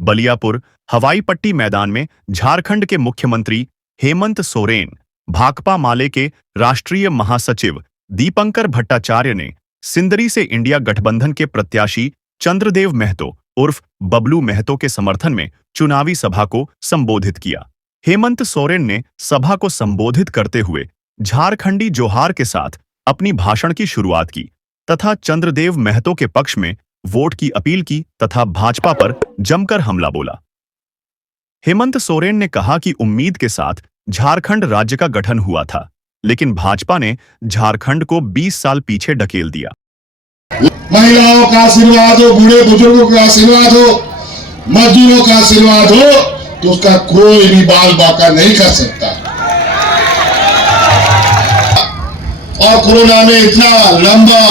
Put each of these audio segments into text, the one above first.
बलियापुर हवाई पट्टी मैदान में झारखंड के मुख्यमंत्री हेमंत सोरेन, भाकपा माले के राष्ट्रीय महासचिव दीपंकर भट्टाचार्य ने सिंदरी से इंडिया गठबंधन के प्रत्याशी चंद्रदेव महतो उर्फ बबलू महतो के समर्थन में चुनावी सभा को संबोधित किया। हेमंत सोरेन ने सभा को संबोधित करते हुए झारखंडी जोहार के साथ अपनी भाषण की शुरुआत की तथा चंद्रदेव महतो के पक्ष में वोट की अपील की तथा भाजपा पर जमकर हमला बोला। हेमंत सोरेन ने कहा कि उम्मीद के साथ झारखंड राज्य का गठन हुआ था, लेकिन भाजपा ने झारखंड को 20 साल पीछे ढकेल दिया। महिलाओं का आशीर्वाद हो, बूढ़े बुजुर्गों का आशीर्वाद हो, मजदूरों का आशीर्वाद हो, तो उसका कोई भी बाल बाका नहीं कर सकता। और कोरोना में इतना लंबा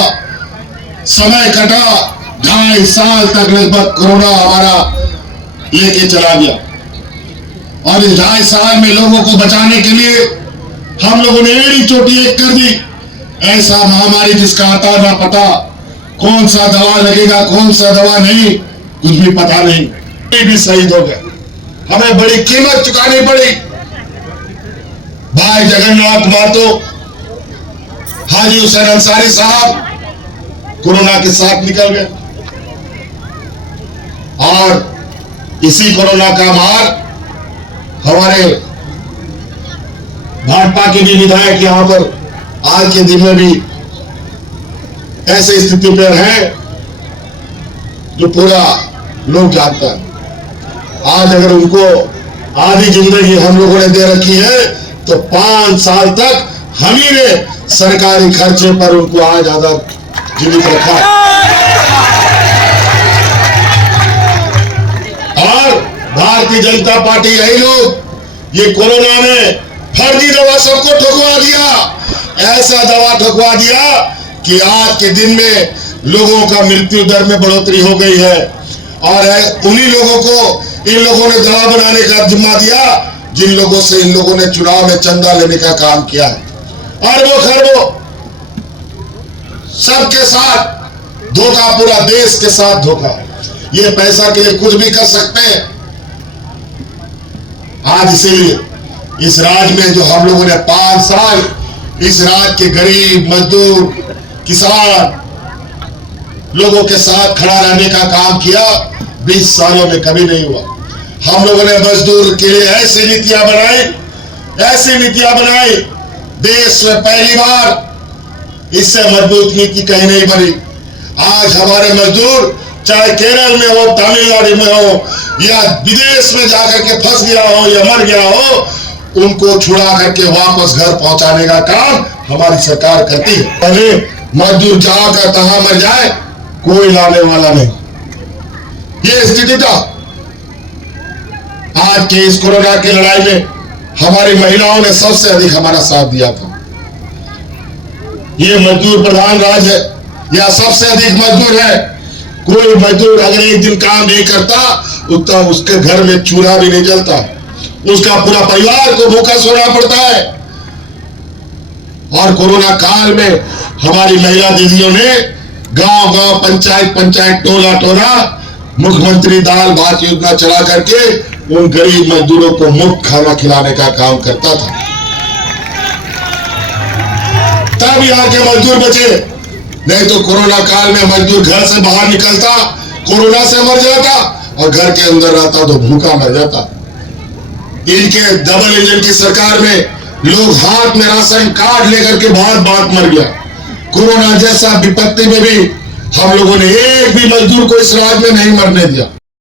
समय कटा, 2.5 साल तक लगभग कोरोना हमारा लेके चला गया। और इस 2.5 साल में लोगों को बचाने के लिए हम लोगों ने एड़ी चोटी एक कर दी। ऐसा महामारी जिसका आता ना पता, कौन सा दवा लगेगा कौन सा दवा नहीं, कुछ भी पता नहीं, ये भी शहीद हो गए। हमें बड़ी कीमत चुकानी पड़ी। भाई जगन्नाथ महतो, हाजी हुसैन अंसारी साहब कोरोना के साथ निकल गए और इसी कोरोना का मार हमारे भाजपा के भी विधायक यहां पर आज के दिन में भी ऐसे स्थिति पर है जो पूरा लोग जानता है। आज अगर उनको आधी जिंदगी हम लोगों ने दे रखी है तो 5 साल तक हम ही ने सरकारी खर्चे पर उनको आज ज्यादा जीवित रखा है। और भारतीय जनता पार्टी यही लोग ये कोरोना में फर्जी दवा सबको ठुकवा दिया। ऐसा दवा ठुकवा दिया कि आज के दिन में लोगों का मृत्यु दर में बढ़ोतरी हो गई है। और उन्हीं लोगों को इन लोगों ने दवा बनाने का जिम्मा दिया जिन लोगों से इन लोगों ने चुनाव में चंदा लेने का काम किया है। अरबों खरबों सबके साथ धोखा, पूरा देश के साथ धोखा। ये पैसा के लिए कुछ भी कर सकते हैं। आज इसीलिए इस राज्य में जो हम लोगों ने 5 साल इस राज्य के गरीब, मजदूर, किसान लोगों के साथ खड़ा रहने का काम किया, 20 सालों में कभी नहीं हुआ। हम लोगों ने मजदूर के लिए ऐसी नीतियां बनाई, देश में पहली बार इससे मजबूत नीति कहीं नहीं बनी। आज हमारे मजदूर चाहे केरल में हो, तमिलनाडु में हो या विदेश में जाकर के फंस गया हो या मर गया हो, उनको छुड़ा करके वापस घर पहुंचाने का काम हमारी सरकार करती है। पहले मजदूर जहां का तहां मर जाए, कोई लाने वाला नहीं, ये स्थिति था। आज के इस कोरोना की लड़ाई में हमारी महिलाओं ने सबसे अधिक हमारा साथ दिया था। ये मजदूर प्रधान राज्य है, या सबसे अधिक मजदूर है। कोई मजदूर अगर एक दिन काम नहीं करता उतना उसके घर में चूल्हा भी नहीं जलता, उसका पूरा परिवार को भूखा सोना पड़ता है। और कोरोना काल में हमारी महिला दीदियों ने गांव-गांव, पंचायत, टोला मुख्यमंत्री दाल भात योजना चला करके उन गरीब मजदूरों को मुफ्त खाना खिलाने का काम करता था। तब यहाँ के मजदूर बचे, नहीं तो कोरोना काल में मजदूर घर से बाहर निकलता, कोरोना से मर जाता और घर के अंदर रहता तो भूखा मर जाता। इनके डबल इंजन की सरकार में लोग हाथ में राशन कार्ड लेकर के बात मर गया। कोरोना जैसा विपत्ति में भी हम लोगों ने एक भी मजदूर को इस राज्य में नहीं मरने दिया।